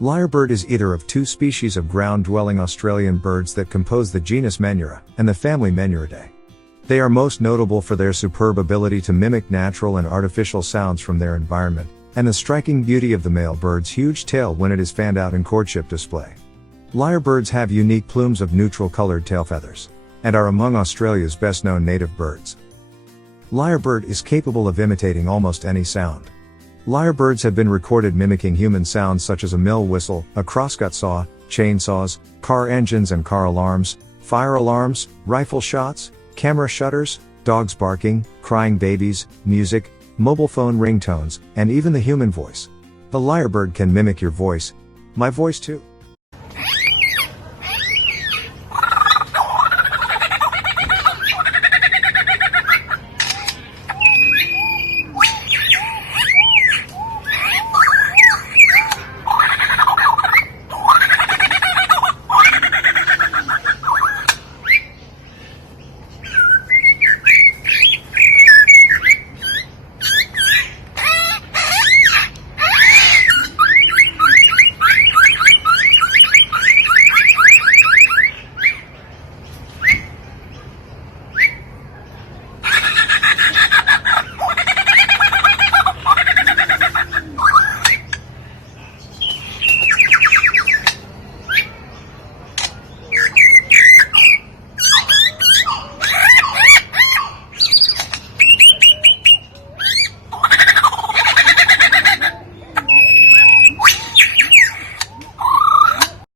Lyrebird is either of two species of ground-dwelling Australian birds that compose the genus Menura and the family Menuridae. They are most notable for their superb ability to mimic natural and artificial sounds from their environment, and the striking beauty of the male bird's huge tail when it is fanned out in courtship display. Lyrebirds have unique plumes of neutral-colored tail feathers, and are among Australia's best-known native birds. Lyrebird is capable of imitating almost any sound. Lyrebirds have been recorded mimicking human sounds such as a mill whistle, a crosscut saw, chainsaws, car engines and car alarms, fire alarms, rifle shots, camera shutters, dogs barking, crying babies, music, mobile phone ringtones, and even the human voice. The lyrebird can mimic your voice, my voice too.